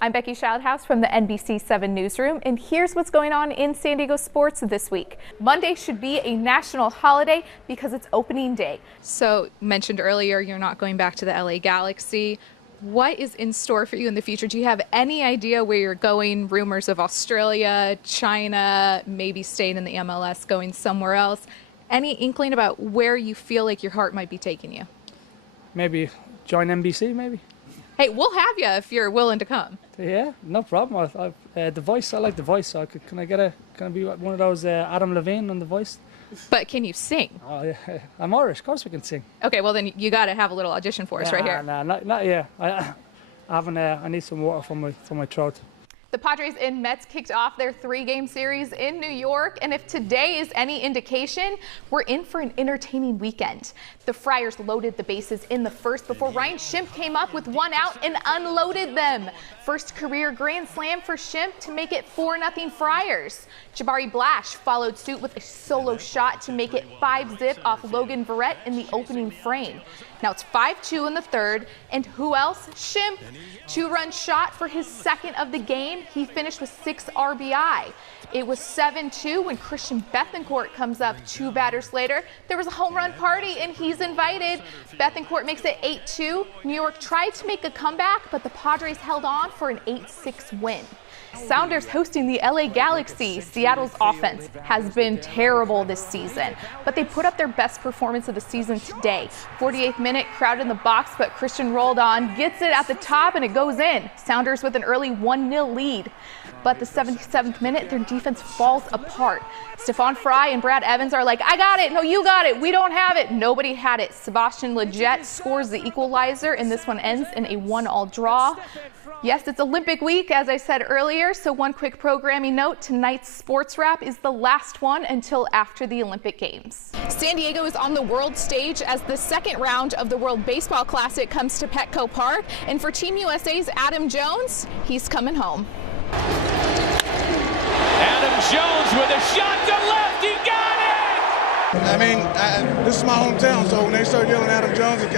I'm Becki Schildhouse from the NBC7 newsroom, and here's what's going on in San Diego sports this week. Monday should be a national holiday because it's opening day. So, mentioned earlier, you're not going back to the LA Galaxy. What is in store for you in the future? Do you have any idea where you're going? Rumors of Australia, China, maybe staying in the MLS, going somewhere else. Any inkling about where you feel like your heart might be taking you? Maybe join NBC, maybe. Hey, we'll have you if you're willing to come. Yeah, no problem. The Voice, I like The Voice, so can I be one of those Adam Levine on The Voice? But can you sing? Oh yeah, I'm Irish. Of course we can sing. Okay, well then you got to have a little audition for us right here. Nah, not yeah. I haven't. I need some water for my throat. The Padres and Mets kicked off their 3-game series in New York, and if today is any indication, we're in for an entertaining weekend. The Friars loaded the bases in the first before Ryan Schimpf came up with 1 out and unloaded them. First career grand slam for Schimpf to make it 4-0 Friars. Jabari Blash followed suit with a solo shot to make it 5-zip off Logan Verrett in the opening frame. Now it's 5-2 in the third, and who else? Schimpf. 2-run shot for his second of the game. He finished with 6 RBI. It was 7-2 when Christian Bethancourt comes up 2 batters later. There was a home run party, and he's invited. Bethancourt makes it 8-2. New York tried to make a comeback, but the Padres held on for an 8-6 win. Sounders hosting the LA Galaxy. Seattle's offense has been terrible this season, but they put up their best performance of the season today. 48th minute, crowd in the box, but Christian rolled on, gets it at the top, and it goes in. Sounders with an early 1-0 lead. But the 77th minute, their defense falls apart. Stephon Fry and Brad Evans are like, I got it. No, you got it. We don't have it. Nobody had it. Sebastian Lletget scores the equalizer, and this one ends in a 1-all draw. Yes, it's Olympic week, as I said earlier, so one quick programming note. Tonight's sports wrap is the last one until after the Olympic Games. San Diego is on the world stage as the second round of the World Baseball Classic comes to Petco Park. And for Team USA's Adam Jones, he's coming home. Adam Jones with a shot to left. He got it! I mean, this is my hometown, so when they started yelling Adam Jones, it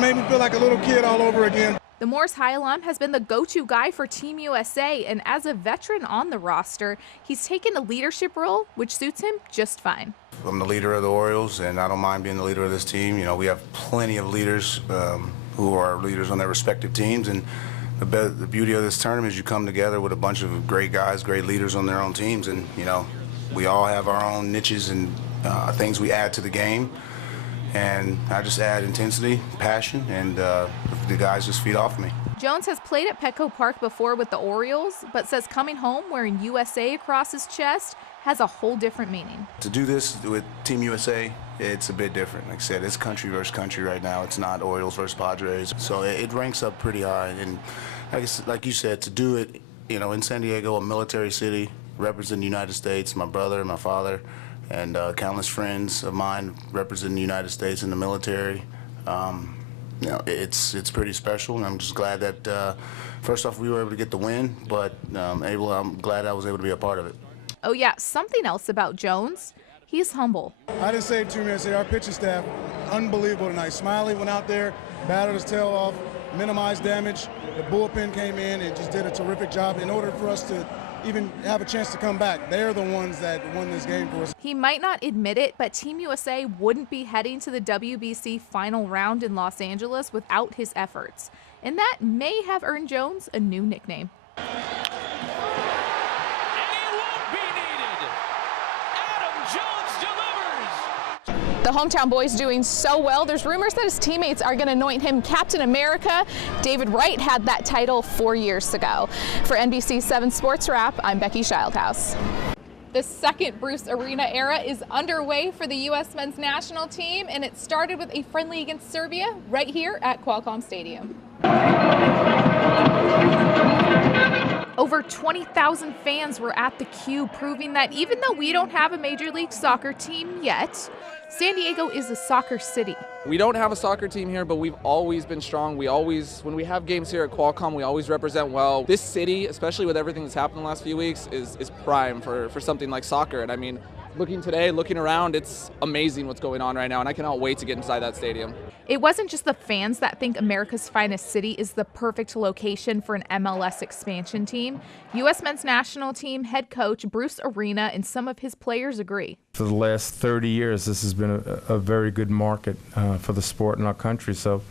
made me feel like a little kid all over again. The Morris High alum has been the go-to guy for Team USA, and as a veteran on the roster, he's taken a leadership role, which suits him just fine. I'm the leader of the Orioles, and I don't mind being the leader of this team. You know, we have plenty of leaders who are leaders on their respective teams, and the beauty of this tournament is you come together with a bunch of great guys, great leaders on their own teams, and, you know, we all have our own niches and things we add to the game. And I just add intensity, passion, and the guys just feed off me. Jones has played at Petco Park before with the Orioles, but says coming home wearing USA across his chest has a whole different meaning. To do this with Team USA, it's a bit different. Like I said, it's country versus country right now. It's not Orioles versus Padres. So it ranks up pretty high. And like you said, to do it, you know, in San Diego, a military city, representing the United States, my brother, my father, and countless friends of mine representing the United States in the military. You know, it's pretty special, and I'm just glad that first off we were able to get the win, but I'm glad I was able to be a part of it. Oh yeah, something else about Jones, he's humble. I didn't say 2 minutes here. Our pitching staff, unbelievable tonight. Smiley went out there, battled his tail off, minimized damage. The bullpen came in and just did a terrific job in order for us to even have a chance to come back. They're the ones that won this game for us. He might not admit it, but Team USA wouldn't be heading to the WBC final round in Los Angeles without his efforts. And that may have earned Jones a new nickname. The hometown boy's doing so well. There's rumors that his teammates are going to anoint him Captain America. David Wright had that title 4 years ago. For NBC7 Sports Wrap, I'm Becki Schildhouse. The second Bruce Arena era is underway for the U.S. men's national team, and it started with a friendly against Serbia right here at Qualcomm Stadium. Over 20,000 fans were at the Q, proving that even though we don't have a Major League Soccer team yet, San Diego is a soccer city. We don't have a soccer team here, but we've always been strong. When we have games here at Qualcomm, we always represent well. This city, especially with everything that's happened in the last few weeks, is prime for something like soccer. And I mean, Looking today, looking around, it's amazing what's going on right now, and I cannot wait to get inside that stadium. It wasn't just the fans that think America's finest city is the perfect location for an MLS expansion team. U.S. men's national team head coach Bruce Arena and some of his players agree. For the last 30 years, this has been a very good market for the sport in our country. So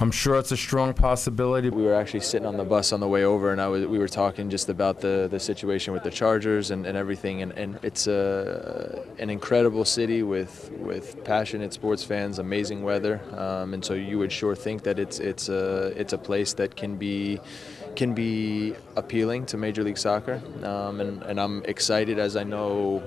I'm sure it's a strong possibility. We were actually sitting on the bus on the way over, and we were talking just about the situation with the Chargers and everything. And it's an incredible city with passionate sports fans, amazing weather, and so you would sure think that it's a place that can be appealing to Major League Soccer. And I'm excited, as I know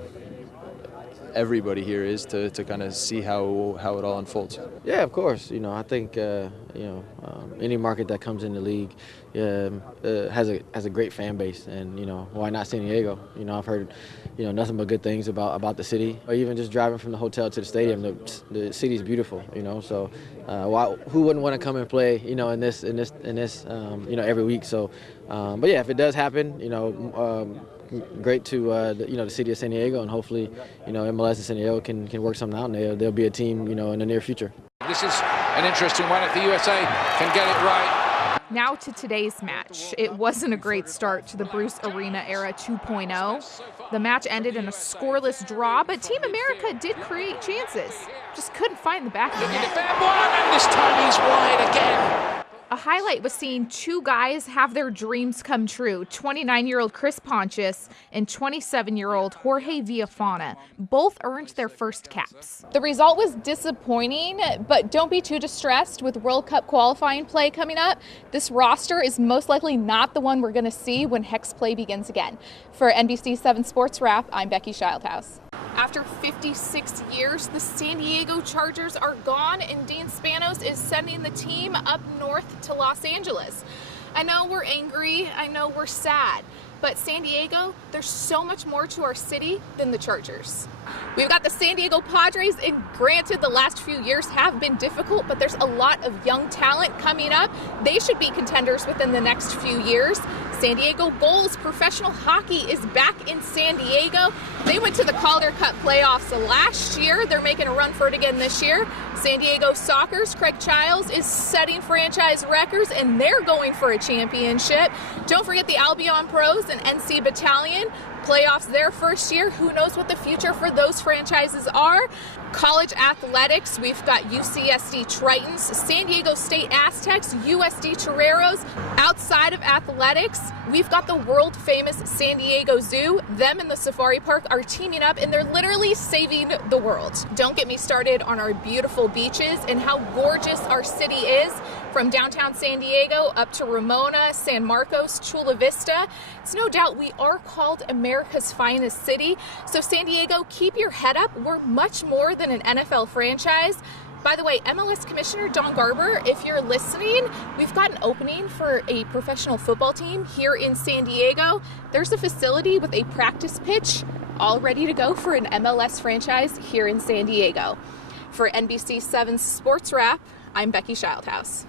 everybody here is, to kind of see how it all unfolds. Yeah, of course. I think any market that comes in the league has a great fan base, and why not San Diego? I've heard nothing but good things about the city. Or even just driving from the hotel to the stadium, the city's beautiful. So who wouldn't want to come and play in this every week? So but yeah, if it does happen, great to the city of San Diego, and hopefully MLS and San Diego can work something out, and there'll be a team in the near future. This is an interesting one if the USA can get it right. Now to today's match. It wasn't a great start to the Bruce Arena era 2.0. The match ended in a scoreless draw, but Team America did create chances. Just couldn't find the back of the net. And this time he's wide again. A highlight was seeing two guys have their dreams come true, 29-year-old Chris Pontius and 27-year-old Jorge Villafana. Both earned their first caps. The result was disappointing, but don't be too distressed with World Cup qualifying play coming up. This roster is most likely not the one we're going to see when Hex play begins again. For NBC 7 Sports Wrap, I'm Becki Schildhouse. After 56 years, the San Diego Chargers are gone, and Dean Spanos is sending the team up north to Los Angeles. I know we're angry, I know we're sad, but San Diego, there's so much more to our city than the Chargers. We've got the San Diego Padres, and granted the last few years have been difficult, but there's a lot of young talent coming up. They should be contenders within the next few years. San Diego Gulls professional hockey is back in San Diego. They went to the Calder Cup playoffs last year. They're making a run for it again this year. San Diego Soccer's Craig Childs is setting franchise records, and they're going for a championship. Don't forget the Albion Pros and NC Battalion. Playoffs their first year. Who knows what the future for those franchises are? College athletics, we've got UCSD Tritons, San Diego State Aztecs, USD Toreros. Outside of athletics, we've got the world famous San Diego Zoo. Them and the Safari Park are teaming up, and they're literally saving the world. Don't get me started on our beautiful beaches and how gorgeous our city is. From downtown San Diego up to Ramona, San Marcos, Chula Vista. It's no doubt we are called America's finest city. So San Diego, keep your head up. We're much more than an NFL franchise. By the way, MLS Commissioner Don Garber, if you're listening, we've got an opening for a professional football team here in San Diego. There's a facility with a practice pitch all ready to go for an MLS franchise here in San Diego. For NBC 7 Sports Wrap, I'm Becki Schildhouse.